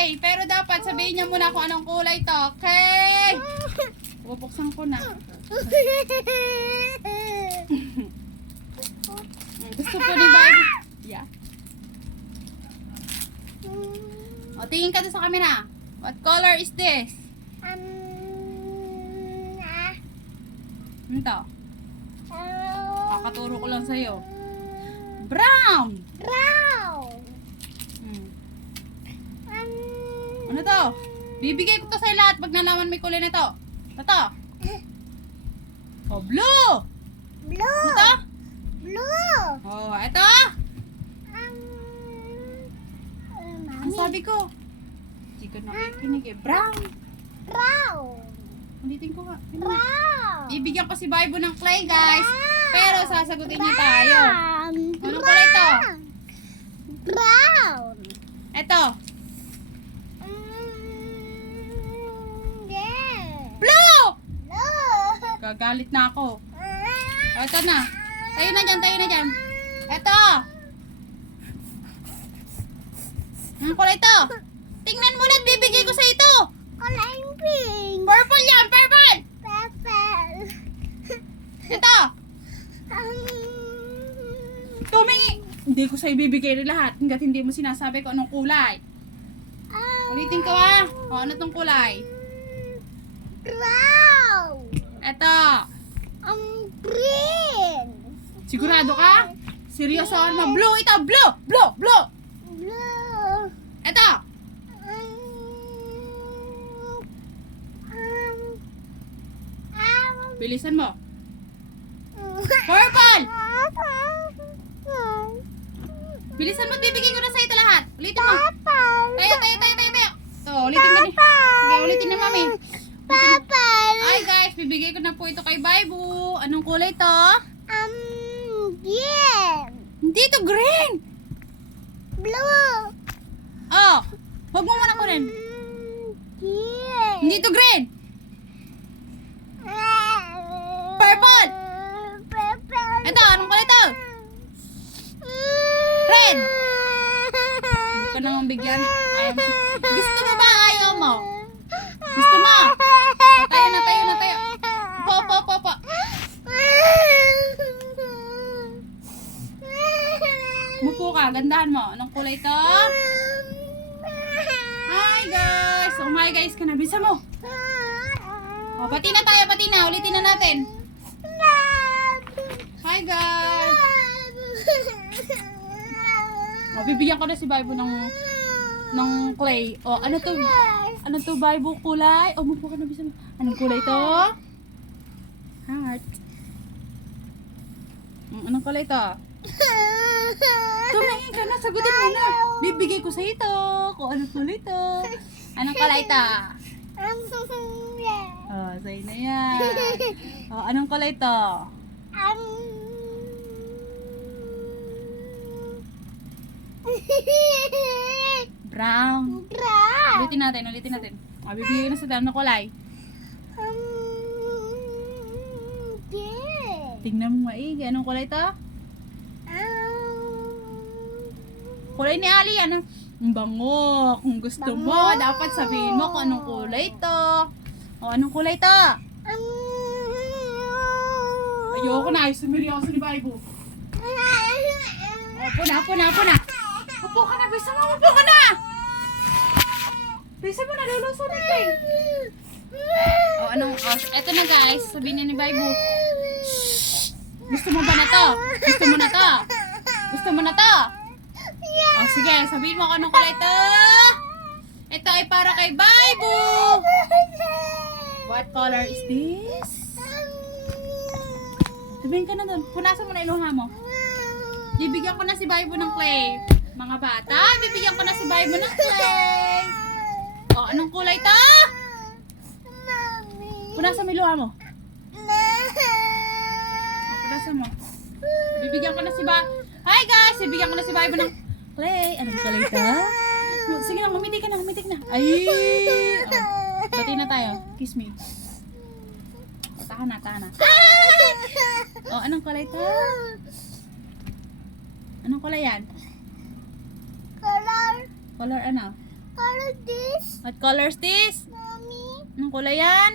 Okay, pero dapat sabihin niya muna kung anong kulay to. Okay? Bubuksan ko na. Gusto po ni Barbie. Yeah. O, tingin ka doon sa camera. What color is this? Ano to? Kakaturo ko lang sa'yo. Brown! Ano to? Bibigay ko to sa'yo lahat pag nalaman may kulay na to. Ito. Oh, blue! Ano to? Oh, ito? Ang sabi ko. Hindi ko nakikinig eh. Brown! Ulitin ko nga. Ibigyan ko si Baibo ng clay, guys. Pero sasagutin niya tayo. Anong kulay to? Brown. Ito. Yeah. Blue! Gagalit na ako. O, ito na. Tayo na dyan. Ito. Anong kulay to? Tingnan mo lang, bibigay ko sa ito. Kulay pink. Purple yan, purple! Purple. Ito. Tumingi. Hindi ko sa'yo bibigay rin lahat hanggat hindi mo sinasabi ko anong kulay. Ulitin ko O, ano tong kulay? Brown. Ito. Green. Sigurado ka? Seryoso mo? Blue ito. Blue. Blue. Ito. Bilisan mo. Purple. Bilisan mo, bibigay ko na sa'yo ito lahat. Ulitin mo. Tayo. Ito, ulitin ka ni. Sige, ulitin na mami. Ay guys, bibigay ko na po ito kay Baibo. Anong kulay to? Green. Hindi to green. Blue. Oh, huwag mo muna kunin. Green. Hindi to green. Purple. Ito, anong kulay to? Red. Huwag ka naman bigyan. Ayaw mo. Gusto mo ba? Ayaw mo? Gusto mo? O, tayo na. Po. Mupo ka, gandahan mo. Anong kulay to? Hi guys! Oh my guys ka na. Bisa mo. O, pati na tayo. Ulitin na natin. Hi guys! O, bibigyan ko na si Baibo ng clay. O, ano to? Ano to, Baibo? Kulay? O, mupo ka na. Bisa mo. Anong kulay to? Heart. Anong kulay to? Tumingin ka na, sagutin mo na. Bibigay ko sa ito. Kung anong kulay to. Anong kulay to? Oh, sa'yo na yan. Oh, anong kulay to? Brown. Ulitin natin. Oh, bibigay ko na sa dami ng kulay. Tingnan mo maigi. Anong kulay to? Kulay ni Ali, ano? Ang bango. Kung gusto mo, dapat sabihin mo kung anong kulay to. O, anong kulay to? Ayoko na. Ay, sumiryoso ni Baibo. Upo na. Upo ka na, bisa mo. Upo ka na! Bisa mo, naluluso na ito eh. O, anong, eto na guys. Sabihin ni Baibo. Gusto mo ba na to? Gusto mo na to? O, sige, sabihin mo kung anong kulay to. Ito ay para kay Baibo. What color is this? Sabihin ka na doon. Punasan mo na iluha mo. Bibigyan ko na si Baibo ng clay. Mga bata, bibigyan ko na si Baibo ng clay. O, anong kulay to? Punasan mo iluha mo. Punasan mo. Bibigyan ko na si Baibo. Hi guys! Bibigyan ko na si Baibo ng clay. Anong kulay to? Sige na, humitik na. Ay! Oh. Bati na tayo. Kiss me. Tahan na. Oh, anong kulay to? Anong kulay yan? Color ano? color this? What color is this? Mommy. Anong kulay yan?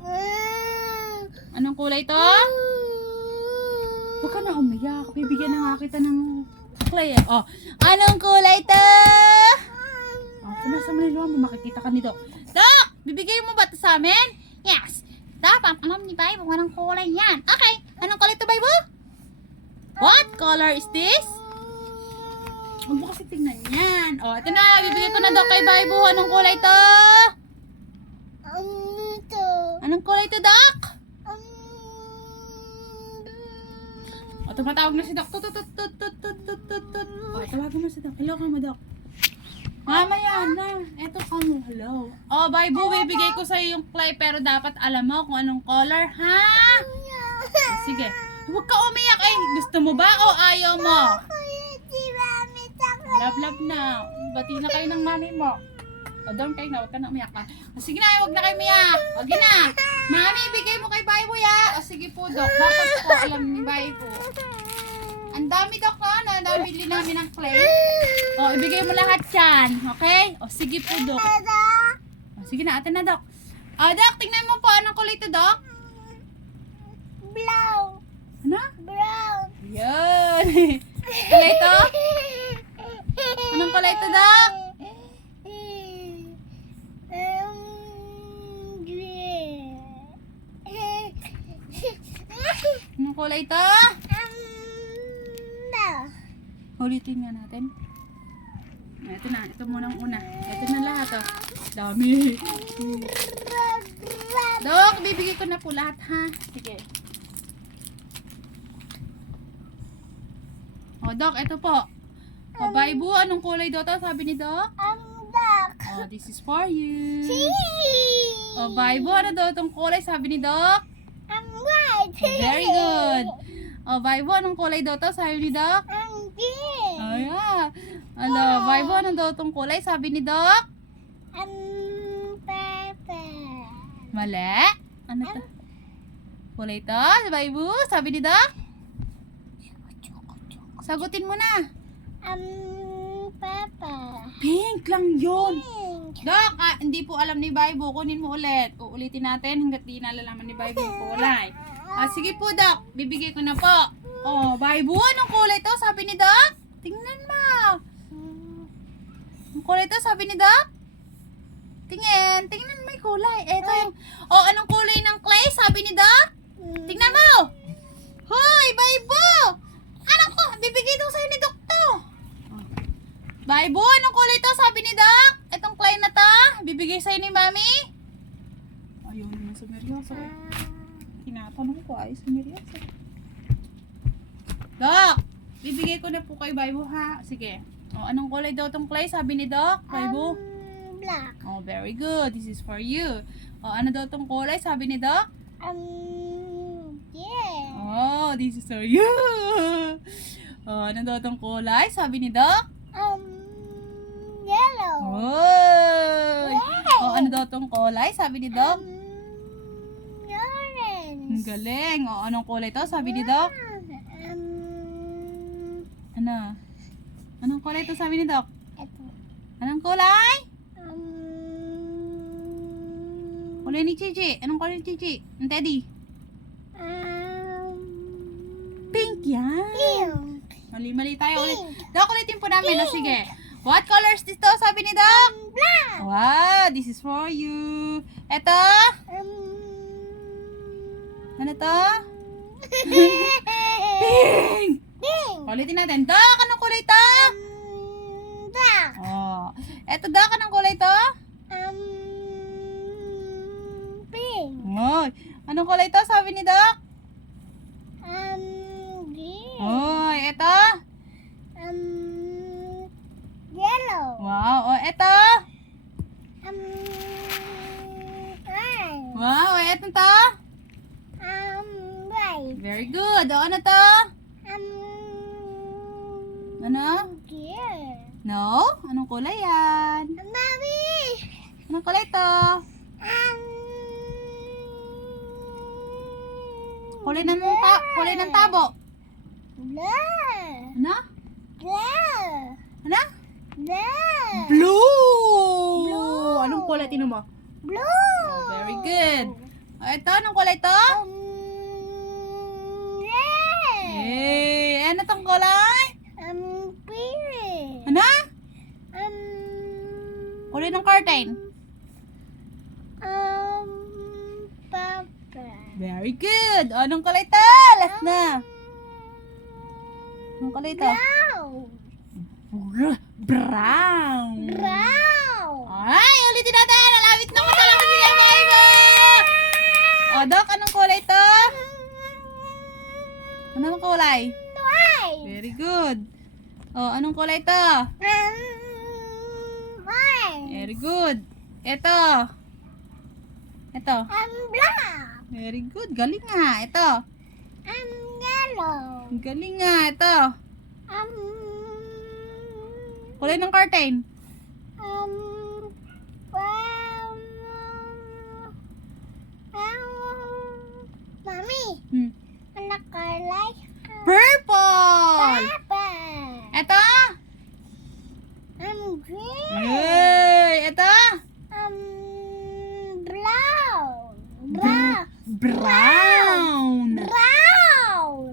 Red. Anong kulay to? Huwag ka na umiyak. Bibigyan na nga kita ng kulay. Oh, anong kulay to? Oh, sa Manila mo, makikita ka ni Doc. Doc! Bibigay mo ba ito sa amin? Yes. Dapat alam ni Bible kung anong kulay yan. Okay. Anong kulay to, Bible? What color is this? Huwag mo kasi tingnan yan. Oh, ito na. Bibigay ko na, Doc, kay Bible. Anong kulay to? Ito. Anong kulay to, Doc? O, tumatawag na si Doc. Tut, tut, tut, tut, tut, tut, tut, tut, tut. O, tawagan mo si Doc. Hello ka mo, Doc. Mamaya na. Eto ka mo. Hello. O, Bible, bibigay ko sa'yo yung clay, pero dapat alam mo kung anong color, ha? O, sige. Huwag ka umiyak. Eh, gusto mo ba o ayaw mo? Love na. Bati na kayo ng mami mo. O, doon kayo na. Huwag ka na umiyak. O, sige na. Huwag na kayo umiyak. O, gina. Mami, bigay mo kay Bible, ya. O, sige po, Doc. Dapat po alam ni Bible. Ang dami, Doc, no? Nabili namin ng clay. O, ibigay mo lahat yan. Okay? O, sige po, Doc. O, sige na. Atin na, Doc. O, Doc, tingnan mo po. Anong kulay to, Doc? Brown. Ano? Brown. Yan. Kulay to? Anong kulay to, Doc? Anong kulay to? Ulitin nga natin. Ito na. Ito muna ang una. Ito na lahat, oh. Dami. Doc, bibigay ko na po lahat, ha? Sige. O, Doc, ito po. O, Bible, anong kulay daw to? Sabi ni Doc? Oh, this is for you. O, Bible, ano daw itong kulay? Sabi ni Doc? Very good. O, Bible, anong kulay daw to? Sabi ni Doc? Oh, yeah. Ano, Bible, ano daw itong kulay? Sabi ni Doc? Mali? Ano to? Kulay to? Bible, sabi ni Doc? Sagutin mo na. Pink lang yun. Doc, hindi po alam ni Bible. Kunin mo ulit. Uulitin natin hanggat di nalalaman ni Bible yung kulay. Sige po, Doc. Bibigay ko na po. Oh, Bible, anong kulay to? Sabi ni Doc? Tingnan mo. Anong kulay to? Sabi ni Doc? Tingnan. Tingnan may kulay. Ito yung... Oh, anong kulay ng clay? Sabi ni Doc? Tingnan mo. Hoy, Bible! Anak ko, bibigay daw sa'yo ni Doc to. Bible, anong kulay to? Sabi ni Doc? Itong clay na to? Bibigay sa'yo ni Mami? Ayaw naman sa Meryoso. Tinatanong ko ay sa Meryoso. Doc, bibigay ko na po kay Bible, ha? Sige. O, anong kulay daw itong clay? Sabi ni Doc? Bible? Black. Oh, very good. This is for you. O, ano daw itong kulay? Sabi ni Doc? Yeah. Oh, this is for you. Oh, ano daw itong kulay? Sabi ni Doc? Yellow. Oh! Oh, ano daw itong kulay? Sabi ni Doc? Orange. Ang galing. Oh, anong kulay to? Sabi ni Doc? Ano? Anong kulay to? Sabi ni Doc? Ito. Anong kulay? Kulay ni Chichi. Anong kulay ni Chichi? Ang Teddy? Pink yan. Pink. Mali-mali tayo ulit. Doc, ulitin po namin. Oh, sige. What color is this to? Sabi ni Doc? Black. Wow, this is for you. Eto? Ano to? Pink! Pink. Ulitin natin. Doc, anong kulay to? Black. Oh. Eto, Doc, anong kulay to? Pink. Oh. Anong kulay to? Sabi ni Doc? Green. Oh, eto? Yellow. Wow. Oh, eto? Orange. Wow. Oh, eto to? White. Very good. Oh, ano to? Ano? Green. No? Anong kulay yan? Mommy. Anong kulay to? Kulay ng tabo. Blue. Ano? Tino mo. Blue. Oh, very good. O, ito, anong kulay to? Red. Hey, ano tong kulay? Pink. Ano? Um, Kulay ng curtain. Purple. Very good. O, anong kulay to? Last na. Anong kulay to? Brown. Brown. Ay, ulitin natin. Nalawit na mo talaga si Bye mo. O, Doc, anong kulay to? Anong kulay? White. Very good. O, anong kulay to? White. Very good. Ito. Ito. Black. Very good. Galing nga. Ito. Yellow. Galing nga. Ito. Kulay ng curtain. Mami, Hmm. anak kalay. Purple. Purple. Ito. Green. Hey, ito. Brown. Brown. Brown. Brown.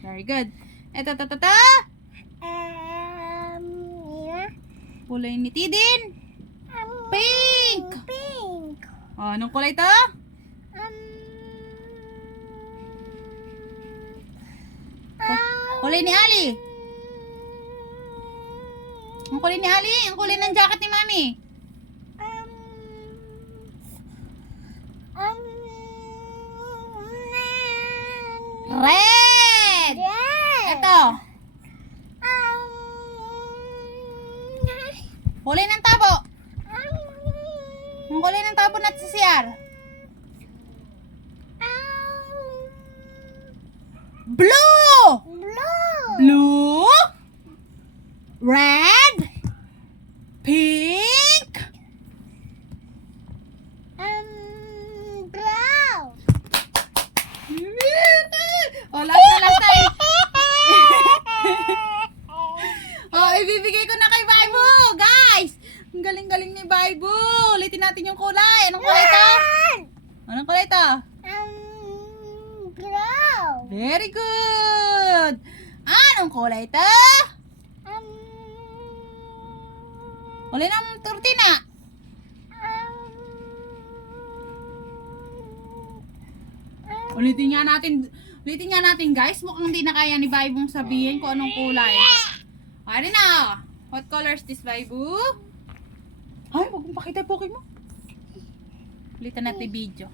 Very good. Ito, ito, ito, ito. Yeah. Kulay ni Tidin. Pink. Pink. O, anong kulay to? Kulay ni Ali. Ang kulay ni Ali. Ang kulay ng jacket ni Mami. Red. Ito. Kulay ng tabo. Ang kulay ng tabo natin sa CR. Blue. Blue. Red. Pink. Brown. Oh, last na. Oh, ibibigay ko na kay Baibo, guys. Ang galing-galing ni Baibo. Ulitin natin yung kulay. Anong kulay to? Anong kulay to? Brown. Very good. Anong kulay to? Kulay ng tortina. Ulitin nga natin guys. Mukhang hindi na kaya ni Baibong sabihin kung anong kulay. Okay na. What color is this, Baibu? Ay, huwag mong pakita yung poke mo. Ulitin natin video.